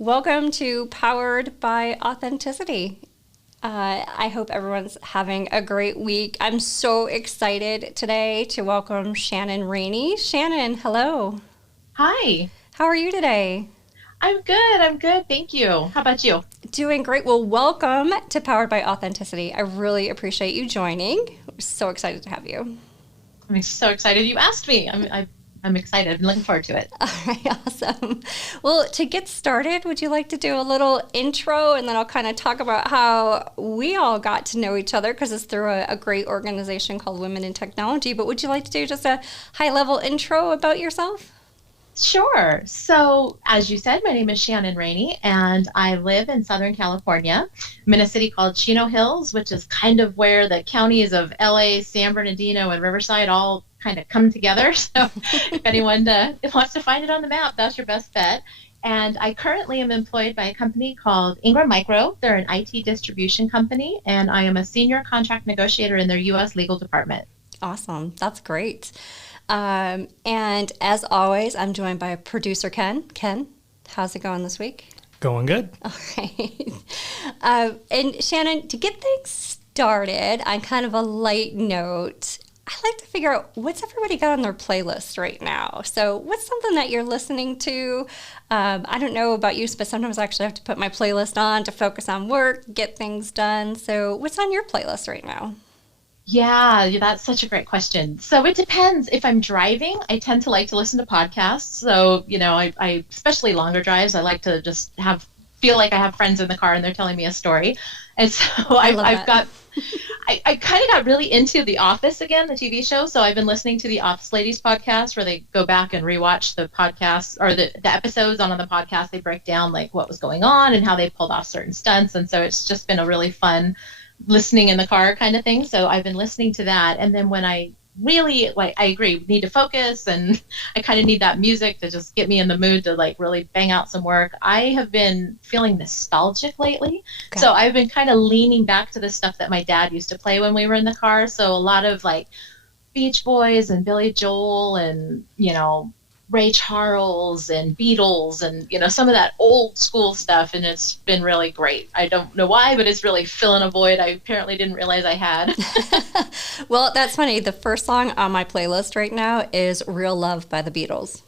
Welcome to Powered by Authenticity. I hope everyone's having a great week. I'm so excited today to welcome Shannon Rainey. Shannon, hello. Hi. How are you today? I'm good. I'm good. Thank you. How about you? Doing great. Well, welcome to Powered by Authenticity. I really appreciate you joining. I'm so excited to have you. I'm so excited you asked me. I'm excited. I'm looking forward to it. All right, awesome. Well, to get started, would you like to do a little intro and then I'll kind of talk about how we all got to know each other because it's through a great organization called Women in Technology. But would you like to do just a high-level intro about yourself? Sure. So, as you said, my name is Shannon Rainey, and I live in Southern California. I'm in a city called Chino Hills, which is kind of where the counties of LA, San Bernardino, and Riverside all kind of come together. So, if anyone wants to find it on the map, that's your best bet. And I currently am employed by a company called Ingram Micro. They're an IT distribution company, and I am a senior contract negotiator in their U.S. legal department. Awesome. That's great. And as always, I'm joined by producer Ken. Ken, how's it going this week? Going good. Okay. And Shannon, to get things started on kind of a light note, I like to figure out what's everybody got on their playlist right now. So what's something that you're listening to? I don't know about you, but sometimes I actually have to put my playlist on to focus on work, get things done. So what's on your playlist right now? Yeah, that's such a great question. So it depends. If I'm driving, I tend to like to listen to podcasts. So, I especially longer drives, I like to just feel like I have friends in the car and they're telling me a story. And so I kind of got really into The Office again, the TV show. So I've been listening to the Office Ladies podcast where they go back and rewatch the podcasts or the episodes on the podcast. They break down like what was going on and how they pulled off certain stunts. And so it's just been a really fun listening in the car kind of thing. So I've been listening to that. And then when I really, I agree, need to focus and I kind of need that music to just get me in the mood to really bang out some work. I have been feeling nostalgic lately. Okay. So I've been kind of leaning back to the stuff that my dad used to play when we were in the car. So a lot of Beach Boys and Billy Joel and, Ray Charles and Beatles and, some of that old school stuff. And it's been really great. I don't know why, but it's really filling a void I apparently didn't realize I had. Well, that's funny. The first song on my playlist right now is Real Love by the Beatles.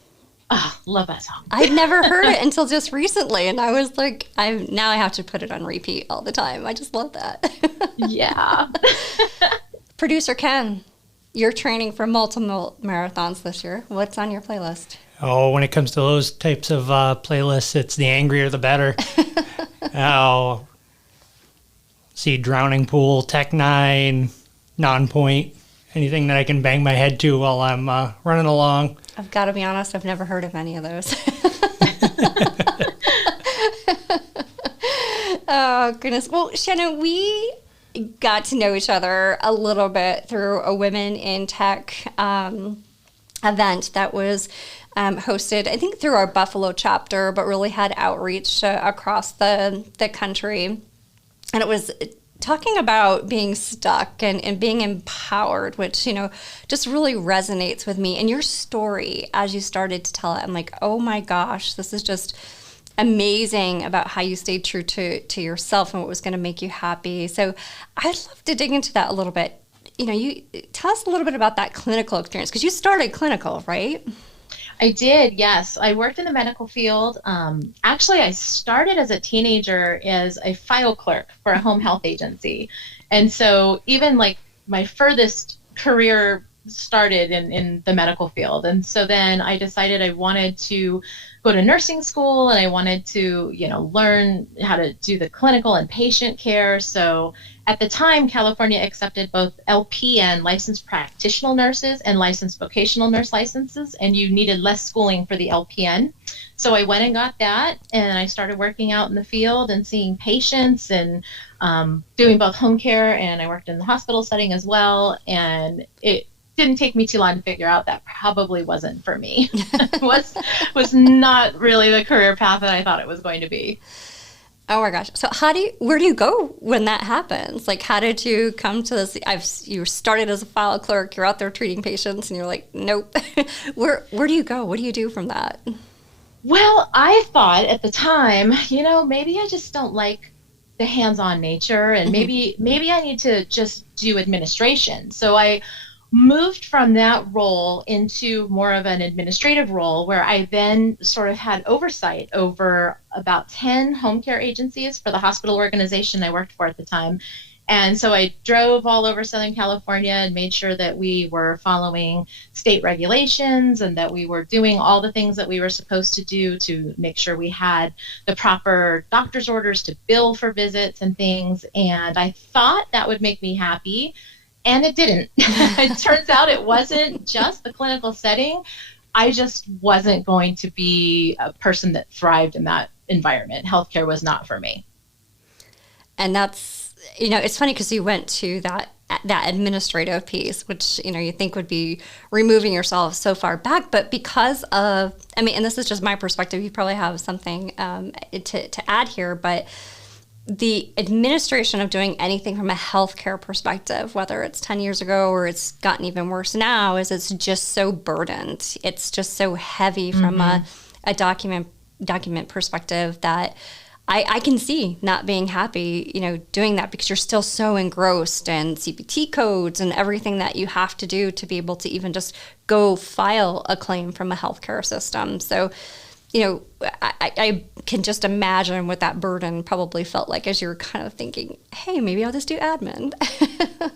Oh, love that song. I'd never heard it until just recently. And I was like, now I have to put it on repeat all the time. I just love that. Yeah. Producer Ken. You're training for multiple marathons this year. What's on your playlist? Oh, when it comes to those types of playlists, it's the angrier the better. I'll see Drowning Pool, Tech Nine, Non-Point, anything that I can bang my head to while I'm running along. I've got to be honest, I've never heard of any of those. Oh, goodness. Well, Shannon, we got to know each other a little bit through a Women in Tech event that was hosted, I think, through our Buffalo chapter, but really had outreach across the country. And it was talking about being stuck and being empowered, which, just really resonates with me. And your story, as you started to tell it, I'm like, oh my gosh, this is just amazing about how you stayed true to yourself and what was going to make you happy. So I'd love to dig into that a little bit. You tell us a little bit about that clinical experience because you started clinical, right? I did, yes. I worked in the medical field. Actually, I started as a teenager as a file clerk for a home health agency. And so even my furthest career started in the medical field. And so then I decided I wanted to go to nursing school and I wanted to, learn how to do the clinical and patient care. So at the time, California accepted both LPN, licensed practitioner nurses, and licensed vocational nurse licenses, and you needed less schooling for the LPN. So I went and got that, and I started working out in the field and seeing patients and doing both home care, and I worked in the hospital setting as well, and it didn't take me too long to figure out that probably wasn't for me. was not really the career path that I thought it was going to be. Oh my gosh. So where do you go when that happens? How did you come to this? You started as a file clerk, you're out there treating patients and you're like, nope. Where do you go? What do you do from that? Well, I thought at the time, maybe I just don't like the hands-on nature, and maybe I need to just do administration. So I moved from that role into more of an administrative role, where I then sort of had oversight over about 10 home care agencies for the hospital organization I worked for at the time. And so I drove all over Southern California and made sure that we were following state regulations and that we were doing all the things that we were supposed to do to make sure we had the proper doctor's orders to bill for visits and things. And I thought that would make me happy, and it didn't. It turns out it wasn't just the clinical setting. I just wasn't going to be a person that thrived in that environment. Healthcare was not for me. And that's, it's funny because you went to that administrative piece, which, you think would be removing yourself so far back. But because of, and this is just my perspective, you probably have something to add here, but the administration of doing anything from a healthcare perspective, whether it's 10 years ago or it's gotten even worse now, is it's just so burdened. It's just so heavy from a document perspective that I can see not being happy, doing that, because you're still so engrossed in CPT codes and everything that you have to do to be able to even just go file a claim from a healthcare system. So, I can just imagine what that burden probably felt like as you were kind of thinking, hey, maybe I'll just do admin.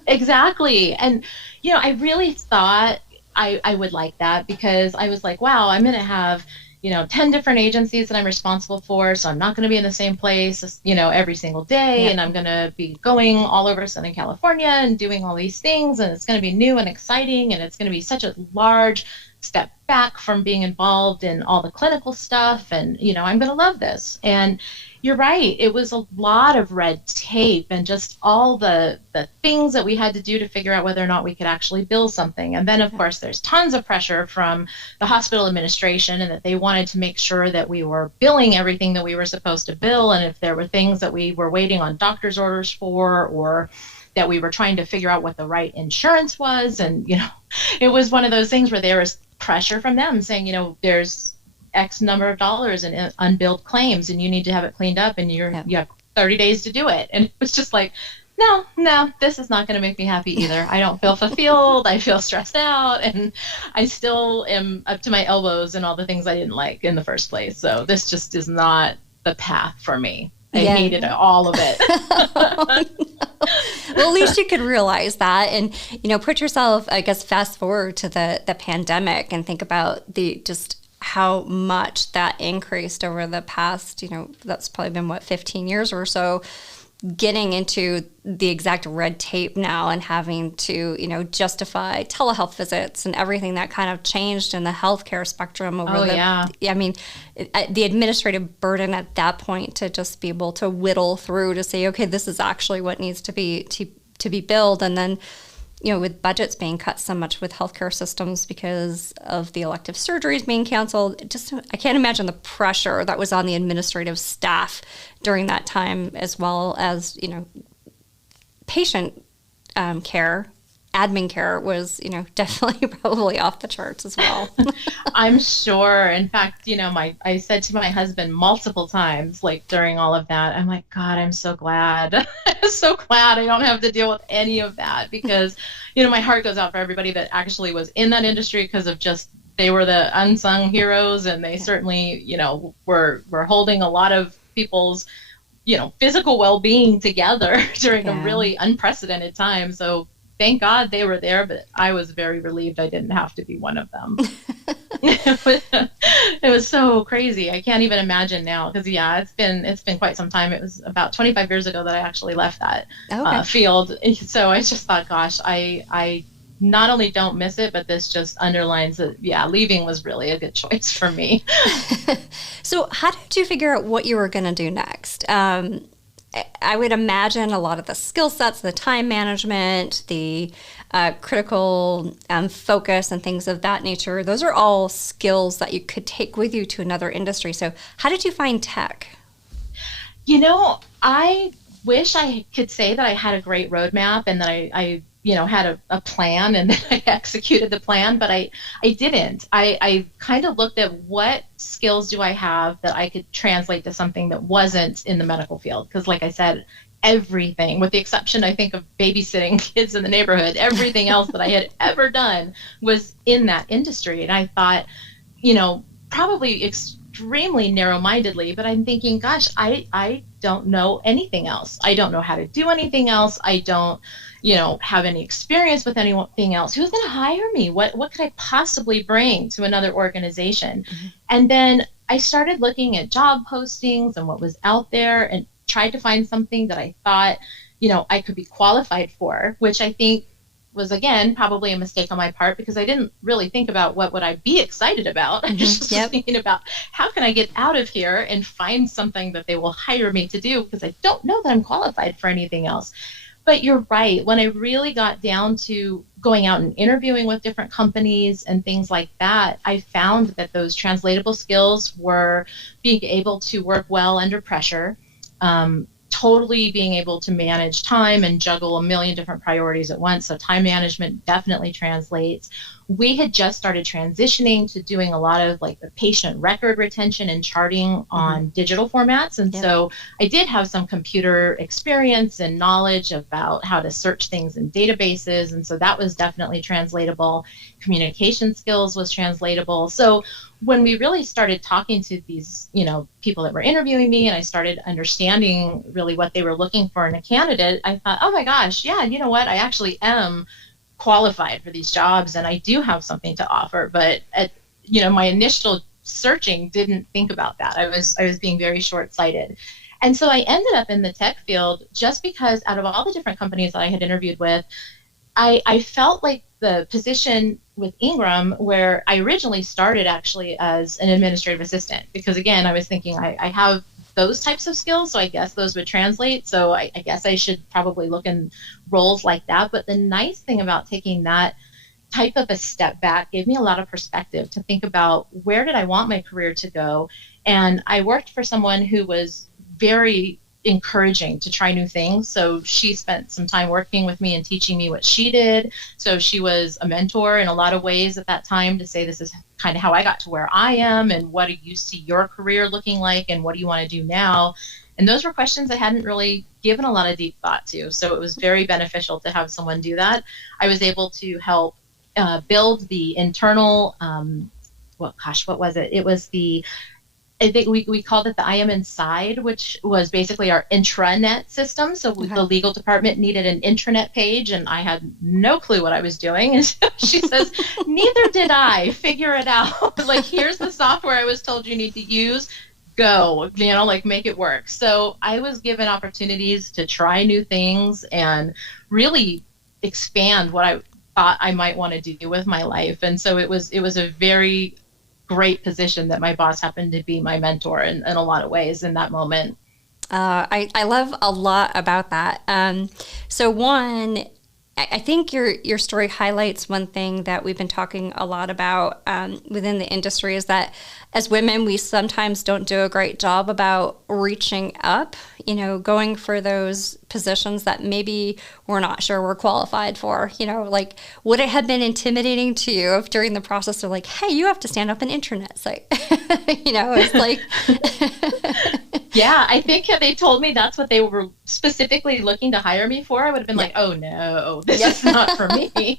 Exactly. And, I really thought I would like that, because I was like, wow, I'm going to have 10 different agencies that I'm responsible for. So I'm not going to be in the same place, every single day. Yeah. And I'm going to be going all over Southern California and doing all these things. And it's going to be new and exciting. And it's going to be such a large step back from being involved in all the clinical stuff. And, I'm going to love this. And you're right. It was a lot of red tape and just all the things that we had to do to figure out whether or not we could actually bill something. And then, of course, there's tons of pressure from the hospital administration, and that they wanted to make sure that we were billing everything that we were supposed to bill. And if there were things that we were waiting on doctor's orders for, or that we were trying to figure out what the right insurance was. And, it was one of those things where there was pressure from them saying, there's X number of dollars in unbilled claims, and you need to have it cleaned up, and you have 30 days to do it. And it was just like, no, this is not going to make me happy either. I don't feel fulfilled. I feel stressed out, and I still am up to my elbows in all the things I didn't like in the first place. So this just is not the path for me. I hated all of it. Oh, no. Well, at least you could realize that, and put yourself, I guess, fast forward to the pandemic and think about just how much that increased over the past, that's probably been 15 years or so, getting into the exact red tape now and having to, justify telehealth visits and everything that kind of changed in the healthcare spectrum over the administrative burden at that point, to just be able to whittle through to say, okay, this is actually what needs to be billed. And then, with budgets being cut so much with healthcare systems because of the elective surgeries being canceled, I can't imagine the pressure that was on the administrative staff during that time, as well as, patient care. Admin care was, definitely probably off the charts as well. I'm sure. In fact, I said to my husband multiple times, like during all of that, I'm like, God, I'm so glad. I'm so glad I don't have to deal with any of that, because, my heart goes out for everybody that actually was in that industry, because of just, they were the unsung heroes, and they certainly, were holding a lot of people's, physical well-being together during a really unprecedented time. So thank God they were there, but I was very relieved I didn't have to be one of them. It was so crazy. I can't even imagine now, because it's been quite some time. It was about 25 years ago that I actually left that field. So I just thought, gosh, I not only don't miss it, but this just underlines that, leaving was really a good choice for me. So how did you figure out what you were going to do next? I would imagine a lot of the skill sets, the time management, the critical focus and things of that nature, those are all skills that you could take with you to another industry. So how did you find tech? I wish I could say that I had a great roadmap and that I had a plan and then I executed the plan, but I didn't. I kind of looked at what skills do I have that I could translate to something that wasn't in the medical field. Because like I said, everything, with the exception, I think, of babysitting kids in the neighborhood, everything else that I had ever done was in that industry. And I thought, probably extremely narrow-mindedly, but I'm thinking, gosh, I don't know anything else. I don't know how to do anything else. I don't, have any experience with anything else. Who's going to hire me? What could I possibly bring to another organization? Mm-hmm. And then I started looking at job postings and what was out there and tried to find something that I thought, I could be qualified for, which I think was, again, probably a mistake on my part, because I didn't really think about what would I be excited about. I was just thinking about how can I get out of here and find something that they will hire me to do, because I don't know that I'm qualified for anything else. But you're right. When I really got down to going out and interviewing with different companies and things like that, I found that those translatable skills were being able to work well under pressure, totally being able to manage time and juggle a million different priorities at once. So time management definitely translates. We had just started transitioning to doing a lot of like the patient record retention and charting on digital formats. And so I did have some computer experience and knowledge about how to search things in databases. And so that was definitely translatable. Communication skills was translatable. So when we really started talking to these, people that were interviewing me, and I started understanding really what they were looking for in a candidate, I thought, oh my gosh, yeah, you know what? I actually am qualified for these jobs, and I do have something to offer. But my initial searching didn't think about that. I was being very short-sighted. And so I ended up in the tech field just because out of all the different companies that I had interviewed with, I felt like the position with Ingram, where I originally started actually as an administrative assistant, because again, I was thinking I have those types of skills, so I guess those would translate. So I guess I should probably look in roles like that. But the nice thing about taking that type of a step back gave me a lot of perspective to think about where did I want my career to go. And I worked for someone who was very encouraging to try new things. So she spent some time working with me and teaching me what she did. So she was a mentor in a lot of ways at that time to say, this is kind of how I got to where I am, and what do you see your career looking like, and what do you want to do now? And those were questions I hadn't really given a lot of deep thought to. So it was very beneficial to have someone do that. I was able to help build the internal, what was it? It was I think we called it the I Am Inside, which was basically our intranet system. So the legal department needed an intranet page, and I had no clue what I was doing. And so she says, neither did I. Figure it out. Like, here's the software I was told you need to use. Go, make it work. So I was given opportunities to try new things and really expand what I thought I might want to do with my life. And so it was a very great position that my boss happened to be my mentor in a lot of ways in that moment. I love a lot about that. So one, I think your story highlights one thing that we've been talking a lot about within the industry, is that as women, we sometimes don't do a great job about reaching up, going for those positions that maybe we're not sure we're qualified for. Like, would it have been intimidating to you if during the process they're like, hey, you have to stand up an intranet site? It's like... Yeah, I think if they told me that's what they were specifically looking to hire me for, I would have been like, oh no, this is not for me.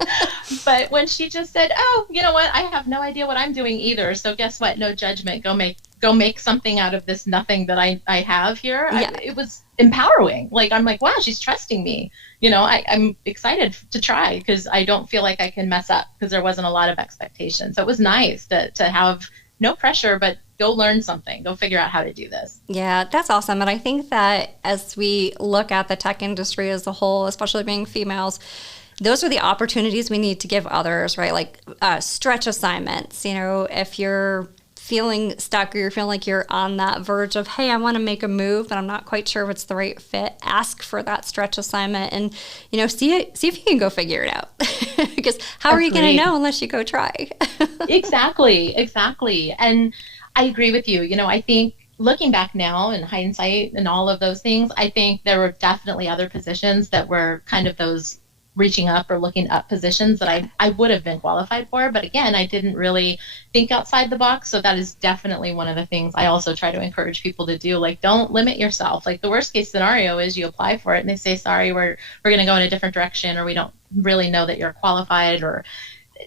But when she just said, oh, you know what, I have no idea what I'm doing either, so guess what, no judgment, go make something out of this nothing that I have here. It was empowering. Like, I'm like, wow, she's trusting me. I'm excited to try, because I don't feel like I can mess up, because there wasn't a lot of expectation. So it was nice to have no pressure, but go learn something, go figure out how to do this. Yeah, that's awesome. And I think that as we look at the tech industry as a whole, especially being females, those are the opportunities we need to give others, right? Like stretch assignments. If you're feeling stuck, or you're feeling like you're on that verge of, hey, I want to make a move, but I'm not quite sure if it's the right fit, ask for that stretch assignment and, see if you can go figure it out. Because how are you going to know unless you go try? Exactly. And I agree with you. I think looking back now in hindsight and all of those things, I think there were definitely other positions that were kind of those reaching up or looking up positions that I would have been qualified for. But again, I didn't really think outside the box. So that is definitely one of the things I also try to encourage people to do. Like, don't limit yourself. Like, the worst case scenario is you apply for it and they say, sorry, we're going to go in a different direction, or we don't really know that you're qualified, or,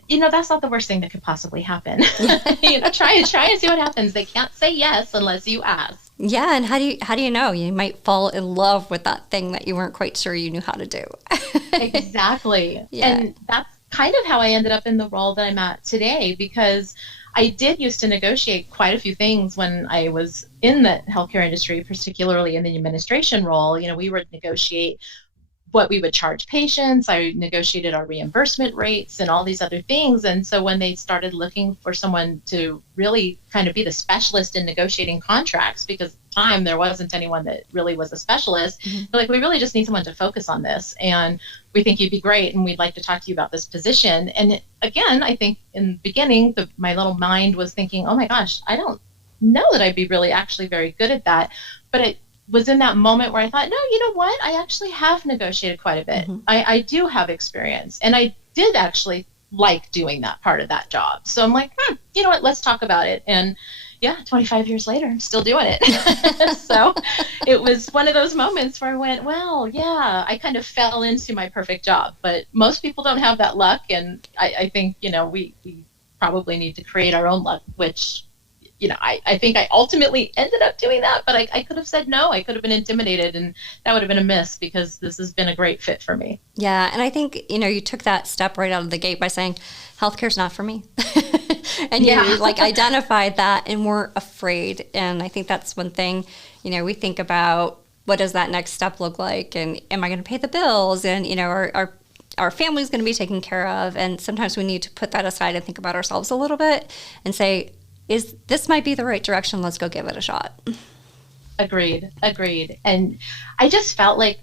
that's not the worst thing that could possibly happen. Try and see what happens. They can't say yes unless you ask. Yeah, and how do you know? You might fall in love with that thing that you weren't quite sure you knew how to do. Exactly. Yeah. And that's kind of how I ended up in the role that I'm at today, because I did used to negotiate quite a few things when I was in the healthcare industry, particularly in the administration role. We would negotiate what we would charge patients. I negotiated our reimbursement rates and all these other things. And so when they started looking for someone to really kind of be the specialist in negotiating contracts, because at the time there wasn't anyone that really was a specialist, they're like, we really just need someone to focus on this. And we think you'd be great, and we'd like to talk to you about this position. And again, I think in the beginning, my little mind was thinking, oh my gosh, I don't know that I'd be really actually very good at that. But it was in that moment where I thought, no, you know what? I actually have negotiated quite a bit. I do have experience, and I did actually like doing that part of that job. So I'm like, you know what? Let's talk about it. And 25 years later, I'm still doing it. So it was one of those moments where I went, well, yeah, I kind of fell into my perfect job. But most people don't have that luck. And I think, we probably need to create our own luck, which I think I ultimately ended up doing that, but I could have said no. I could have been intimidated, and that would have been a miss, because this has been a great fit for me. Yeah, and I think, you took that step right out of the gate by saying, healthcare's not for me. And you identified that and weren't afraid. And I think that's one thing, we think about, what does that next step look like? And am I going to pay the bills? And, our family's going to be taken care of. And sometimes we need to put that aside and think about ourselves a little bit and say, this might be the right direction. Let's go give it a shot. Agreed. And I just felt like,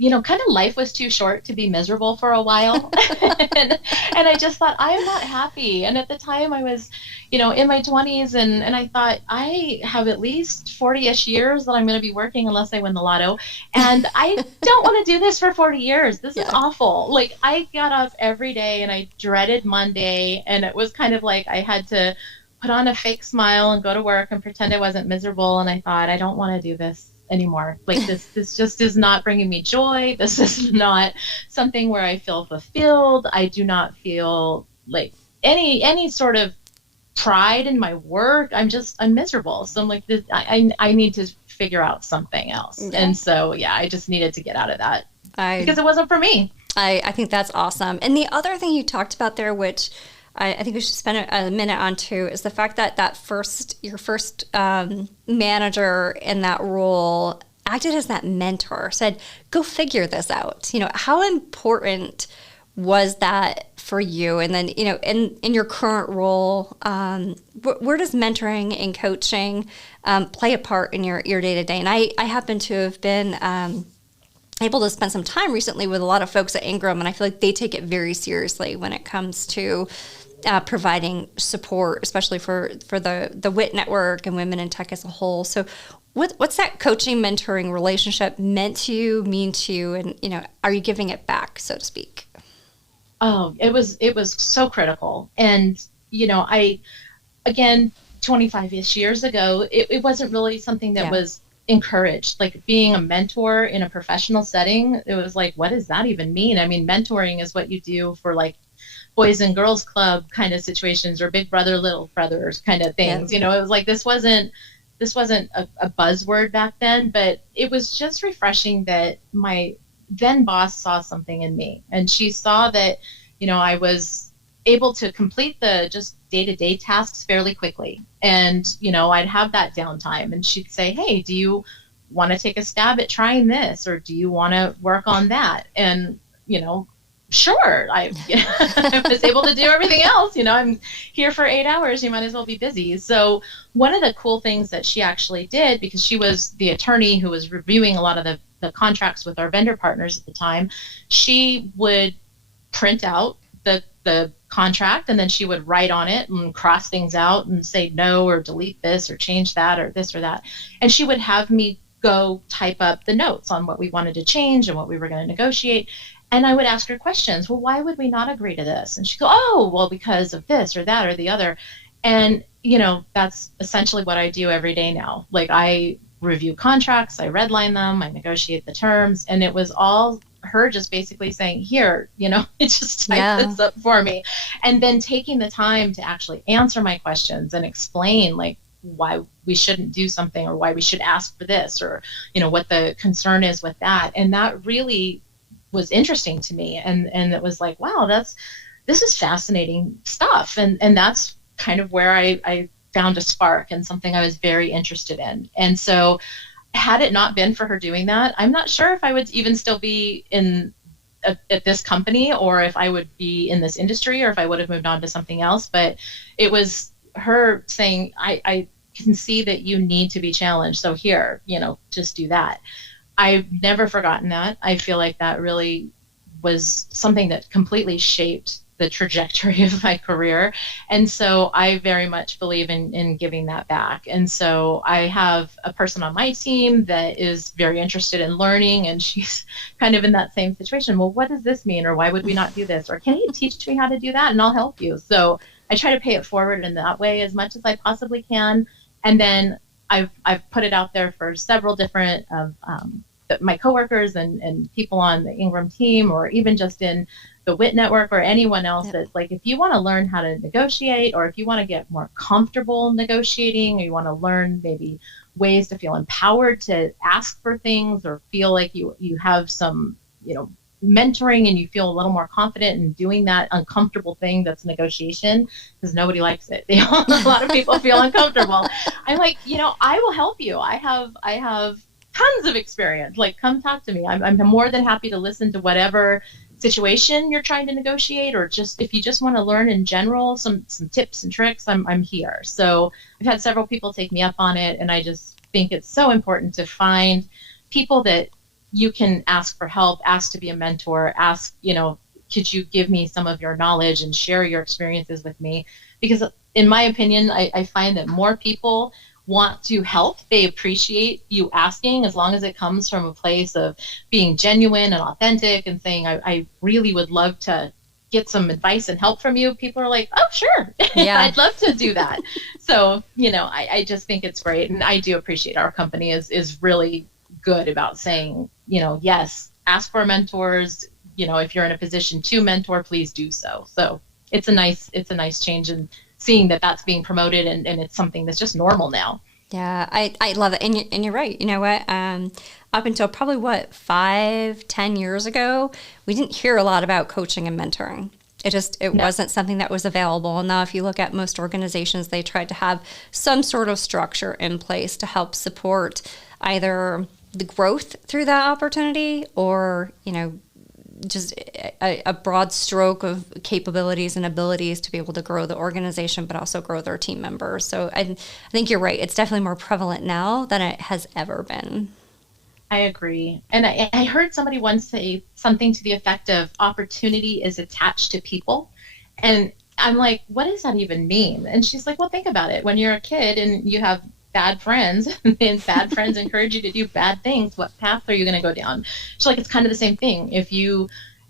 kind of life was too short to be miserable for a while. and I just thought, I'm not happy. And at the time I was, in my 20s, and I thought, I have at least 40-ish years that I'm going to be working unless I win the lotto. And I don't want to do this for 40 years. This is awful. Like, I got up every day and I dreaded Monday, and it was kind of like I had to put on a fake smile and go to work and pretend I wasn't miserable. And I thought, I don't want to do this anymore. Like, this just is not bringing me joy. This is not something where I feel fulfilled. I do not feel like any sort of pride in my work. I'm miserable. So I'm like, I need to figure out something else. Yeah. And so, I just needed to get out of that because it wasn't for me. I think that's awesome. And the other thing you talked about there, which I think we should spend a minute on too, is the fact that your first manager in that role acted as that mentor, said, go figure this out. How important was that for you? And then, in your current role, where does mentoring and coaching play a part in your day-to-day? And I happen to have been able to spend some time recently with a lot of folks at Ingram, and I feel like they take it very seriously when it comes to providing support, especially for the WIT network and women in tech as a whole. So what's that coaching, mentoring relationship mean to you? And, are you giving it back, so to speak? Oh, it was so critical. And, again, 25-ish years ago, it wasn't really something that was encouraged. Like, being a mentor in a professional setting, it was like, what does that even mean? I mean, mentoring is what you do for, like, Boys and Girls Club kind of situations, or Big Brother, Little Brothers kind of things. It was like, this wasn't a buzzword back then, but it was just refreshing that my then boss saw something in me, and she saw that, I was able to complete the just day-to-day tasks fairly quickly. And, I'd have that downtime, and she'd say, hey, do you want to take a stab at trying this? Or do you want to work on that? And, sure, I was able to do everything else. I'm here for 8 hours. You might as well be busy. So one of the cool things that she actually did, because she was the attorney who was reviewing a lot of the contracts with our vendor partners at the time, she would print out the contract, and then she would write on it and cross things out and say no, or delete this, or change that, or this or that. And she would have me go type up the notes on what we wanted to change and what we were going to negotiate. And I would ask her questions. Well, why would we not agree to this? And she'd go, oh, well, because of this or that or the other. And, that's essentially what I do every day now. Like, I review contracts, I redline them, I negotiate the terms. And it was all her just basically saying, here, just type this up for me. And then taking the time to actually answer my questions and explain, like, why we shouldn't do something or why we should ask for this or, what the concern is with that. And that really was interesting to me. And it was like, wow, this is fascinating stuff. And that's kind of where I found a spark and something I was very interested in. And so had it not been for her doing that, I'm not sure if I would even still be at this company or if I would be in this industry or if I would have moved on to something else. But it was her saying, I can see that you need to be challenged. So here, just do that. I've never forgotten that. I feel like that really was something that completely shaped the trajectory of my career. And so I very much believe in giving that back. And so I have a person on my team that is very interested in learning, and she's kind of in that same situation. Well, what does this mean? Or why would we not do this? Or can you teach me how to do that? And I'll help you. So I try to pay it forward in that way as much as I possibly can. And then I've put it out there for several different my coworkers and people on the Ingram team, or even just in the WIT network or anyone else. That's like, if you want to learn how to negotiate, or if you want to get more comfortable negotiating, or you want to learn maybe ways to feel empowered to ask for things, or feel like you have some, mentoring and you feel a little more confident in doing that uncomfortable thing that's negotiation, because nobody likes it. A lot of people feel uncomfortable. I'm like, I will help you. I have tons of experience. Like, come talk to me. I'm more than happy to listen to whatever situation you're trying to negotiate, or just if you just want to learn in general some tips and tricks, I'm here. So I've had several people take me up on it, and I just think it's so important to find people that you can ask for help, ask to be a mentor, ask, could you give me some of your knowledge and share your experiences with me? Because in my opinion, I find that more people want to help. They appreciate you asking, as long as it comes from a place of being genuine and authentic and saying, I really would love to get some advice and help from you. People are like, oh, sure. Yeah. I'd love to do that. So, I just think it's great. And I do appreciate our company is really good about saying, yes, ask for mentors. If you're in a position to mentor, please do so. So it's a nice change in seeing that that's being promoted, and it's something that's just normal now. Yeah, I love it. And you're right. You know what? Up until probably 5-10 years ago, we didn't hear a lot about coaching and mentoring. It wasn't something that was available. And now if you look at most organizations, they tried to have some sort of structure in place to help support either the growth through that opportunity, or, just a broad stroke of capabilities and abilities to be able to grow the organization, but also grow their team members. So I think you're right. It's definitely more prevalent now than it has ever been. I agree. And I heard somebody once say something to the effect of, opportunity is attached to people. And I'm like, what does that even mean? And she's like, well, think about it. When you're a kid and you have bad friends, and bad friends encourage you to do bad things, what path are you going to go down? She's like, it's kind of the same thing. If you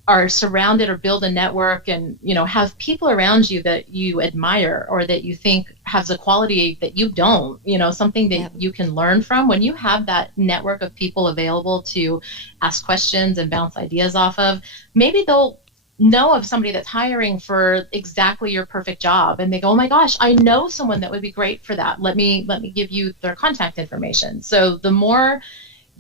are surrounded or build a network and, have people around you that you admire, or that you think has a quality that you don't, something that you can learn from, when you have that network of people available to ask questions and bounce ideas off of, maybe they'll know of somebody that's hiring for exactly your perfect job, and they go, oh my gosh, I know someone that would be great for that. Let me give you their contact information. So the more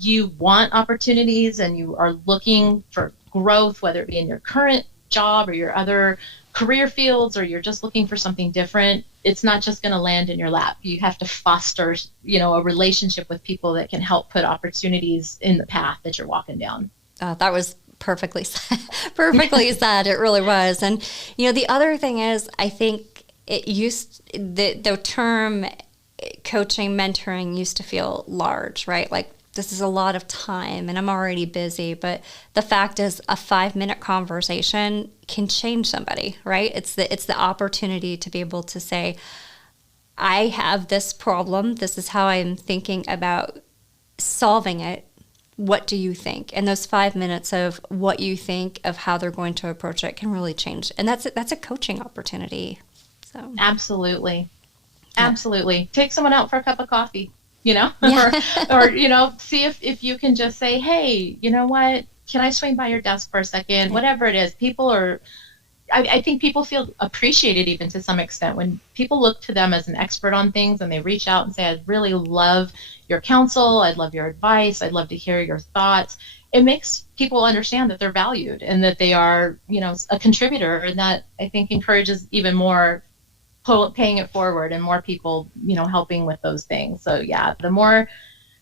you want opportunities and you are looking for growth, whether it be in your current job or your other career fields, or you're just looking for something different, it's not just going to land in your lap. You have to foster, a relationship with people that can help put opportunities in the path that you're walking down. That was perfectly said. It really was. And the other thing is, I think the term coaching, mentoring used to feel large, right? Like, this is a lot of time and I'm already busy. But the fact is, a 5-minute conversation can change somebody, right? It's the opportunity to be able to say, I have this problem. This is how I'm thinking about solving it. what do you think? And those 5 minutes of what you think of how they're going to approach it can really change. And that's a coaching opportunity. So Absolutely. Absolutely. Take someone out for a cup of coffee, Yeah. or, see if you can just say, hey, you know what? Can I swing by your desk for a second? Whatever it is. I think people feel appreciated even to some extent when people look to them as an expert on things and they reach out and say, I'd really love your counsel. I'd love your advice. I'd love to hear your thoughts. It makes people understand that they're valued and that they are, a contributor. And that, I think, encourages even more paying it forward and more people, helping with those things. So yeah, the more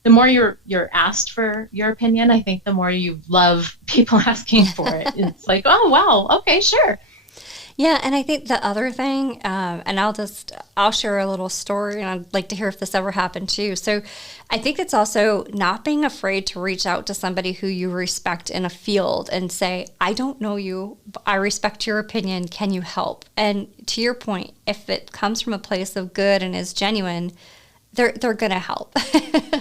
you're asked for your opinion, I think the more you love people asking for it. It's like, oh, wow. Okay, sure. Yeah, and I think the other thing, and I'll share a little story, and I'd like to hear if this ever happened to you. So I think it's also not being afraid to reach out to somebody who you respect in a field and say, I don't know you, but I respect your opinion. Can you help? And to your point, if it comes from a place of good and is genuine, they're going to help. So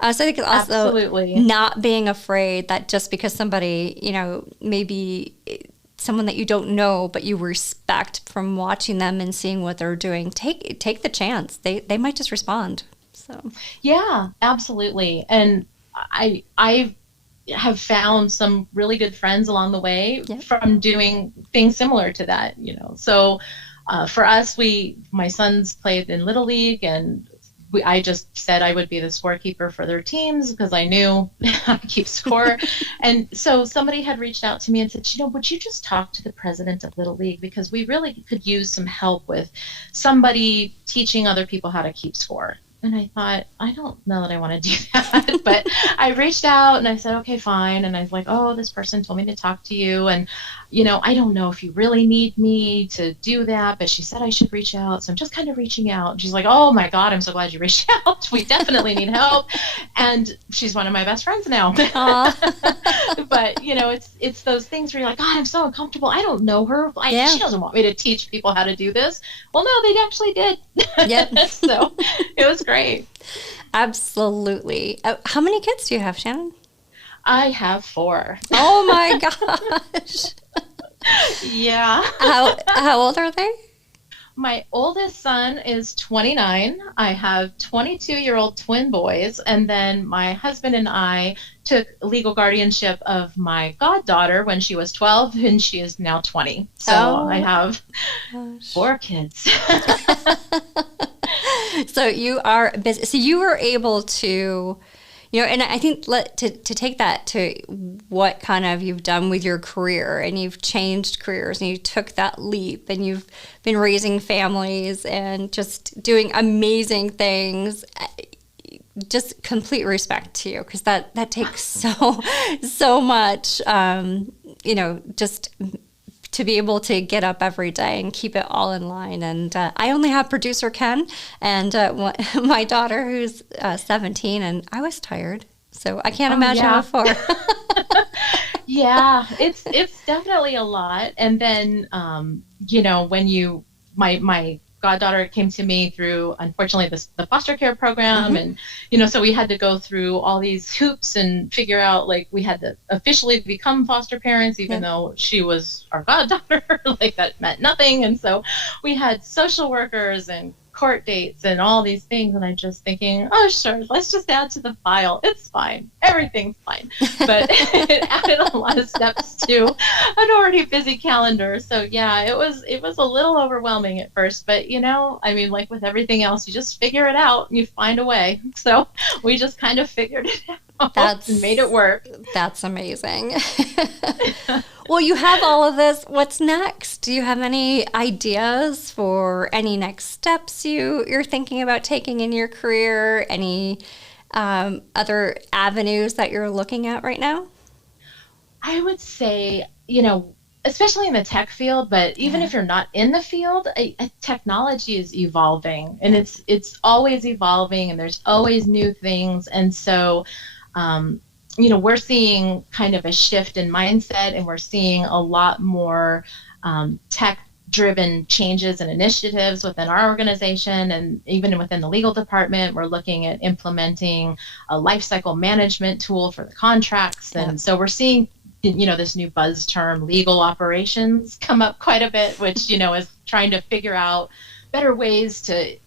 I think it's also Absolutely. not being afraid that just because somebody, maybe someone that you don't know, but you respect from watching them and seeing what they're doing, take the chance. They might just respond. So yeah, absolutely. And I have found some really good friends along the way from doing things similar to that. So for us, my sons played in Little League, and I just said I would be the scorekeeper for their teams because I knew how to keep score. And so somebody had reached out to me and said, would you just talk to the president of Little League? Because we really could use some help with somebody teaching other people how to keep score. And I thought, I don't know that I want to do that. But I reached out and I said, okay, fine. And I was like, oh, this person told me to talk to you. And, I don't know if you really need me to do that. But she said I should reach out. So I'm just kind of reaching out. And she's like, oh, my God, I'm so glad you reached out. We definitely need help. And she's one of my best friends now. But, it's those things where you're like, God, I'm so uncomfortable. I don't know her. She doesn't want me to teach people how to do this. Well, no, they actually did. Yep. So it was great. Absolutely. How many kids do you have, Shannon? I have 4. Oh my gosh. Yeah. How old are they? My oldest son is 29. I have 22-year-old twin boys. And then my husband and I took legal guardianship of my goddaughter when she was 12, and she is now 20. So I have 4 kids. So you are busy. So you were able to, and I think to take that to what kind of you've done with your career, and you've changed careers, and you took that leap, and you've been raising families and just doing amazing things. Just complete respect to you, because that takes so much, just to be able to get up every day and keep it all in line. And I only have producer Ken and my daughter who's 17, and I was tired. So I can't imagine before. Yeah, it's definitely a lot. And then, when my goddaughter came to me through, unfortunately, the foster care program. Mm-hmm. And, so we had to go through all these hoops and figure out, we had to officially become foster parents, even though she was our goddaughter. That meant nothing. And so we had social workers and court dates and all these things. And I'm just thinking, oh, sure, let's just add to the file. It's fine. Everything's fine. But it added a lot of steps to an already busy calendar. So yeah, it was a little overwhelming at first, but like with everything else, you just figure it out and you find a way. So we just kind of figured it out and made it work. That's amazing. Well, you have all of this. What's next? Do you have any ideas for any next steps you're thinking about taking in your career? Any other avenues that you're looking at right now? I would say, especially in the tech field, but even if you're not in the field, technology is evolving, and it's always evolving, and there's always new things. And so, we're seeing kind of a shift in mindset, and we're seeing a lot more tech driven changes and initiatives within our organization, and even within the legal department, we're looking at implementing a lifecycle management tool for the contracts. And so we're seeing, this new buzz term, legal operations, come up quite a bit, which, is trying to figure out better ways to,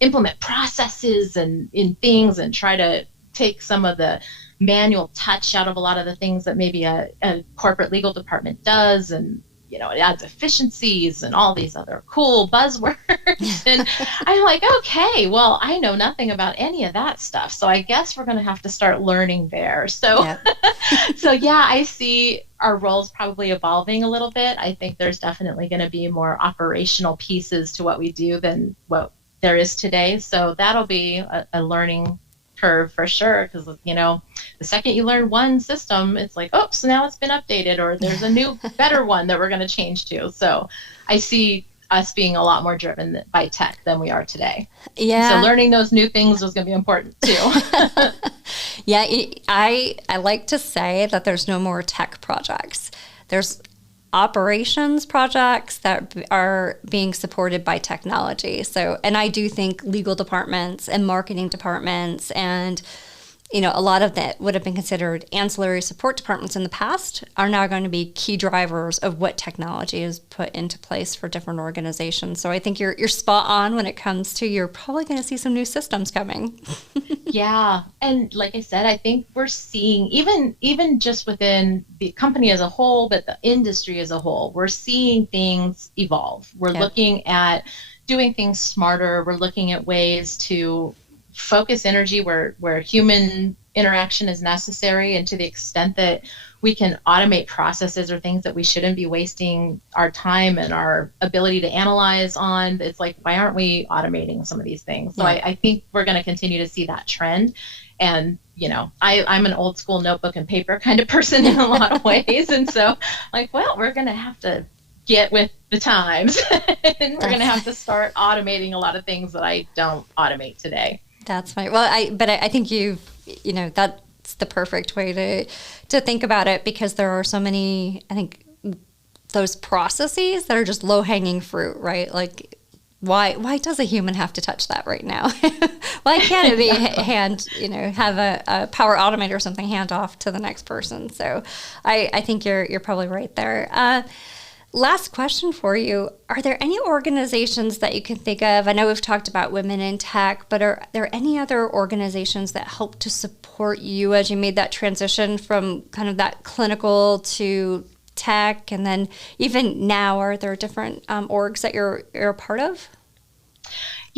implement processes and in things, and try to take some of the manual touch out of a lot of the things that maybe a corporate legal department does. And it adds efficiencies and all these other cool buzzwords. And I'm like, okay, well, I know nothing about any of that stuff. So I guess we're going to have to start learning there. So, I see our roles probably evolving a little bit. I think there's definitely going to be more operational pieces to what we do than what there is today. So that'll be a learning curve for sure, because the second you learn one system, it's like, oh, so now it's been updated, or there's a new better one that we're going to change to. So I see us being a lot more driven by tech than we are today. So learning those new things was going to be important too. I like to say that there's no more tech projects. There's operations projects that are being supported by technology. So, and I do think legal departments and marketing departments and, a lot of that would have been considered ancillary support departments in the past are now going to be key drivers of what technology is put into place for different organizations. So I think you're spot on when it comes to, you're probably going to see some new systems coming. Yeah. And like I said, I think we're seeing, even just within the company as a whole, but the industry as a whole, we're seeing things evolve. We're looking at doing things smarter. We're looking at ways to focus energy where human interaction is necessary, and to the extent that we can automate processes or things that we shouldn't be wasting our time and our ability to analyze on. It's like, why aren't we automating some of these things? So I think we're going to continue to see that trend. And, I'm an old school notebook and paper kind of person in a lot of ways. And so we're going to have to get with the times and we're going to have to start automating a lot of things that I don't automate today. That's right. Well, I think that's the perfect way to think about it, because there are so many, I think, those processes that are just low hanging fruit, right? Like, why does a human have to touch that right now? Why can't it be have a power automator or something hand off to the next person? So I think you're probably right there. Last question for you. Are there any organizations that you can think of? I know we've talked about women in tech, but are there any other organizations that help to support you as you made that transition from kind of that clinical to tech? And then even now, are there different orgs that you're a part of?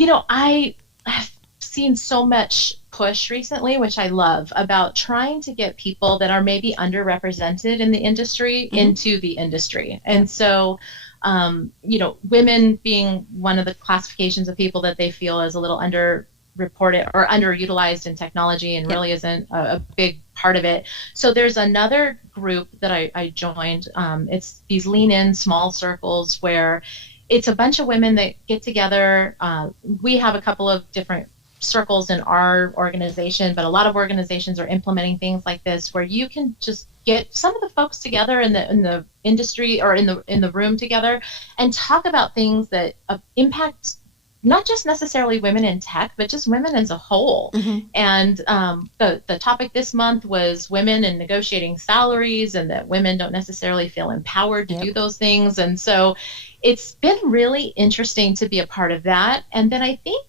I have seen so much push recently, which I love, about trying to get people that are maybe underrepresented in the industry into the industry. And so, women being one of the classifications of people that they feel is a little underreported or underutilized in technology and really isn't a big part of it. So there's another group that I joined. It's these lean in small circles where it's a bunch of women that get together. We have a couple of different circles in our organization, but a lot of organizations are implementing things like this, where you can just get some of the folks together in the industry or in the room together and talk about things that impact not just necessarily women in tech, but just women as a whole. And the topic this month was women and negotiating salaries, and that women don't necessarily feel empowered to do those things. And so it's been really interesting to be a part of that. And then I think,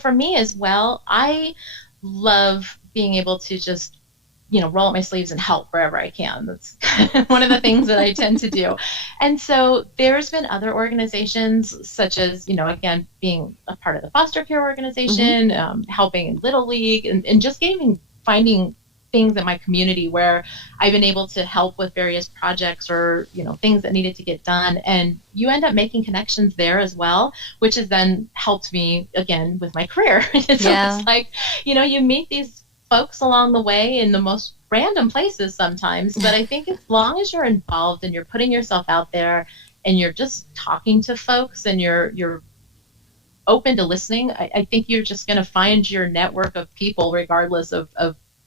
for me as well, I love being able to just, roll up my sleeves and help wherever I can. That's one of the things that I tend to do. And so there's been other organizations such as, again, being a part of the foster care organization, helping in Little League, and just finding things in my community where I've been able to help with various projects or, things that needed to get done. And you end up making connections there as well, which has then helped me again with my career. So it's like, you meet these folks along the way in the most random places sometimes, but I think as long as you're involved and you're putting yourself out there and you're just talking to folks and you're open to listening, I think you're just going to find your network of people regardless of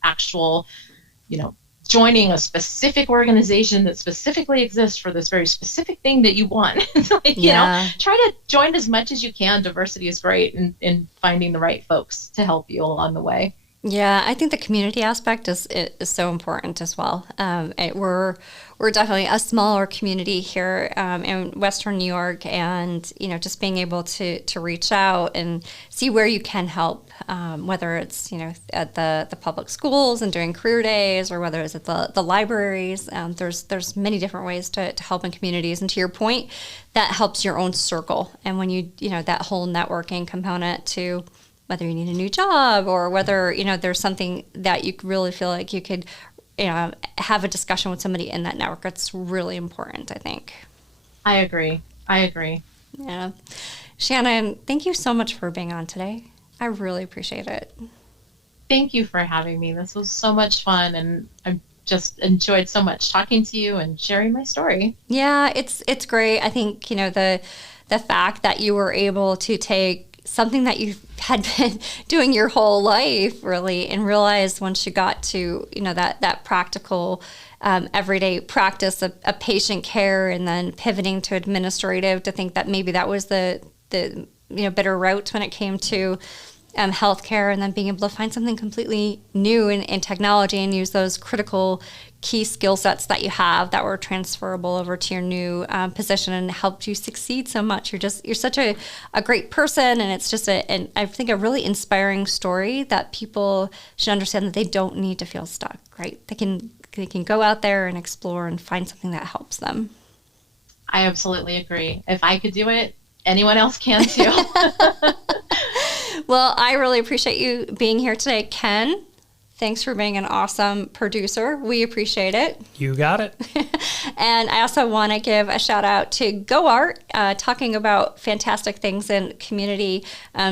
actual, joining a specific organization that specifically exists for this very specific thing that you want. You know, try to join as much as you can. Diversity is great in finding the right folks to help you along the way. Yeah, I think the community aspect is so important as well. We're definitely a smaller community here in Western New York, and just being able to reach out and see where you can help, whether it's at the public schools and doing career days, or whether it's at the libraries. There's many different ways to help in communities, and to your point, that helps your own circle. And when you that whole networking component to whether you need a new job, or whether there's something that you really feel like you could have a discussion with somebody in that network, it's really important, I think. I agree. Yeah. Shannon, thank you so much for being on today. I really appreciate it. Thank you for having me. This was so much fun, and I just enjoyed so much talking to you and sharing my story. Yeah, it's great. I think the fact that you were able to take something that you had been doing your whole life, really, and realized once you got to that practical everyday practice of patient care, and then pivoting to administrative, to think that maybe that was the better route when it came to healthcare, and then being able to find something completely new in technology and use those critical key skill sets that you have that were transferable over to your new position, and helped you succeed so much. You're such a great person, and it's just I think a really inspiring story that people should understand that they don't need to feel stuck, right? They can go out there and explore and find something that helps them. I absolutely agree. If I could do it, anyone else can too. Well, I really appreciate you being here today, Ken. Thanks for being an awesome producer. We appreciate it. You got it. And I also want to give a shout out to GoArt, talking about fantastic things in community.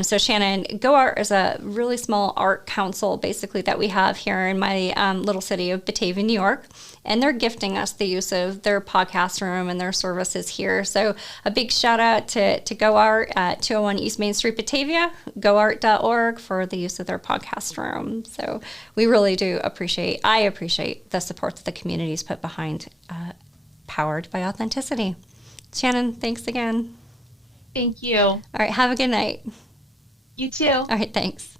So Shannon, GoArt is a really small art council, basically, that we have here in my little city of Batavia, New York. And they're gifting us the use of their podcast room and their services here. So a big shout out to GoArt at 201 East Main Street, Batavia, goart.org, for the use of their podcast room. So we really do appreciate the support that the community's put behind Powered by Authenticity. Shannon, thanks again. Thank you. All right, have a good night. You too. All right, thanks.